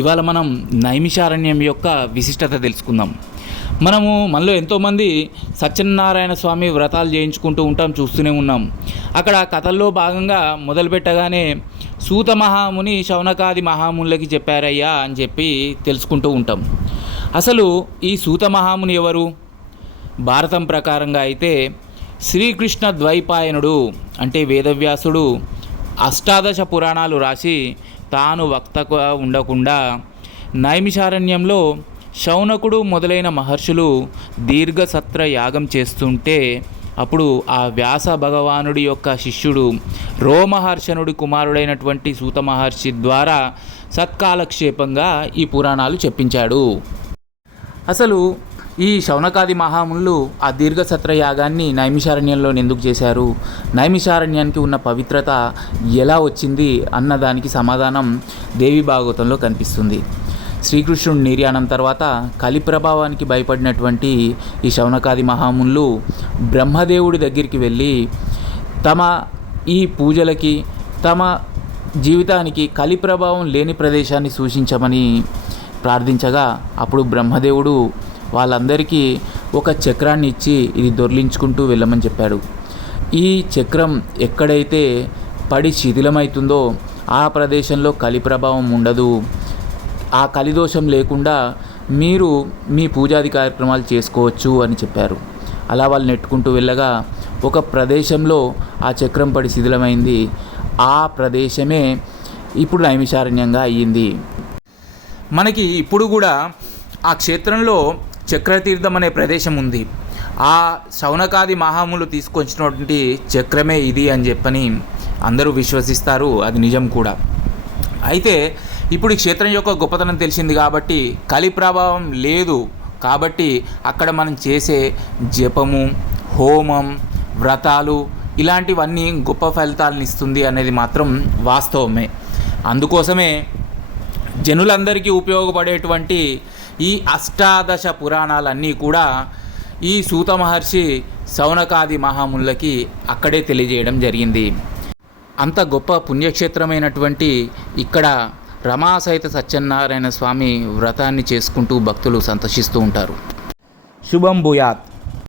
ఇవాళ మనం నైమిషారణ్యం యొక్క విశిష్టత తెలుసుకుందాం. మనలో ఎంతోమంది సత్యనారాయణ స్వామి వ్రతాలు చేయించుకుంటూ ఉంటాం, చూస్తూనే ఉన్నాం. అక్కడ కథల్లో భాగంగా మొదలుపెట్టగానే సూత మహాముని శౌనకాది మహామునులకి చెప్పారయ్యా అని చెప్పి తెలుసుకుంటూ ఉంటాం. అసలు ఈ సూత మహాముని ఎవరు? భారతం ప్రకారంగా అయితే శ్రీకృష్ణ ద్వైపాయనుడు అంటే వేదవ్యాసుడు అష్టాదశ పురాణాలు రాసి తాను వక్తగా ఉండకుండా నైమిషారణ్యంలో శౌనకుడు మొదలైన మహర్షులు దీర్ఘసత్ర యాగం చేస్తుంటే అప్పుడు ఆ వ్యాస భగవానుడి యొక్క శిష్యుడు రోమహర్షణుడి కుమారుడైనటువంటి సూత మహర్షి ద్వారా సత్కాలక్షేపంగా ఈ పురాణాలు చెప్పించాడు. అసలు ఈ శౌనకాది మహామునులు ఆ దీర్ఘసత్ర యాగాన్ని నైమిషారణ్యంలో ఎందుకు చేశారు, నైమిషారణ్యానికి ఉన్న పవిత్రత ఎలా వచ్చింది అన్నదానికి సమాధానం దేవి భాగవతంలో కనిపిస్తుంది. శ్రీకృష్ణుడి నిర్యాణం తర్వాత కలి ప్రభావానికి భయపడినటువంటి ఈ శౌనకాది మహామునులు బ్రహ్మదేవుడి దగ్గరికి వెళ్ళి తమ ఈ పూజలకి తమ జీవితానికి కలి ప్రభావం లేని ప్రదేశాన్ని సూచించమని ప్రార్థించగా అప్పుడు బ్రహ్మదేవుడు వాళ్ళందరికీ ఒక చక్రాన్ని ఇచ్చి ఇది దొర్లించుకుంటూ వెళ్ళమని చెప్పాడు. ఈ చక్రం ఎక్కడైతే పడి శిథిలమవుతుందో ఆ ప్రదేశంలో కలి ప్రభావం ఉండదు, ఆ కలిదోషం లేకుండా మీరు మీ పూజాది కార్యక్రమాలు చేసుకోవచ్చు అని చెప్పారు. అలా వాళ్ళు నెట్టుకుంటూ వెళ్ళగా ఒక ప్రదేశంలో ఆ చక్రం పడి శిథిలమైంది. ఆ ప్రదేశమే ఇప్పుడు నైమిషారణ్యంగా అయ్యింది. మనకి ఇప్పుడు కూడా ఆ క్షేత్రంలో చక్రతీర్థం అనే ప్రదేశం ఉంది. ఆ శౌనకాది మహాములు తీసుకొచ్చినటువంటి చక్రమే ఇది అని చెప్పని అందరూ విశ్వసిస్తారు, అది నిజం కూడా. అయితే ఇప్పుడు ఈ క్షేత్రం యొక్క గొప్పతనం తెలిసింది కాబట్టి కలి ప్రభావం లేదు కాబట్టి అక్కడ మనం చేసే జపము, హోమం, వ్రతాలు ఇలాంటివన్నీ గొప్ప ఫలితాలను ఇస్తుంది అనేది మాత్రం వాస్తవమే. అందుకోసమే జనులందరికీ ఉపయోగపడేటువంటి ఈ అష్టాదశ పురాణాలన్నీ కూడా ఈ సూత మహర్షి శౌనకాది మహామునులకి అక్కడే తెలియజేయడం జరిగింది. అంత గొప్ప పుణ్యక్షేత్రమైనటువంటి ఇక్కడ రమాసహిత సత్యనారాయణ స్వామి వ్రతాన్ని చేసుకుంటూ భక్తులు సంతోషిస్తూ ఉంటారు. శుభం భూయాత్.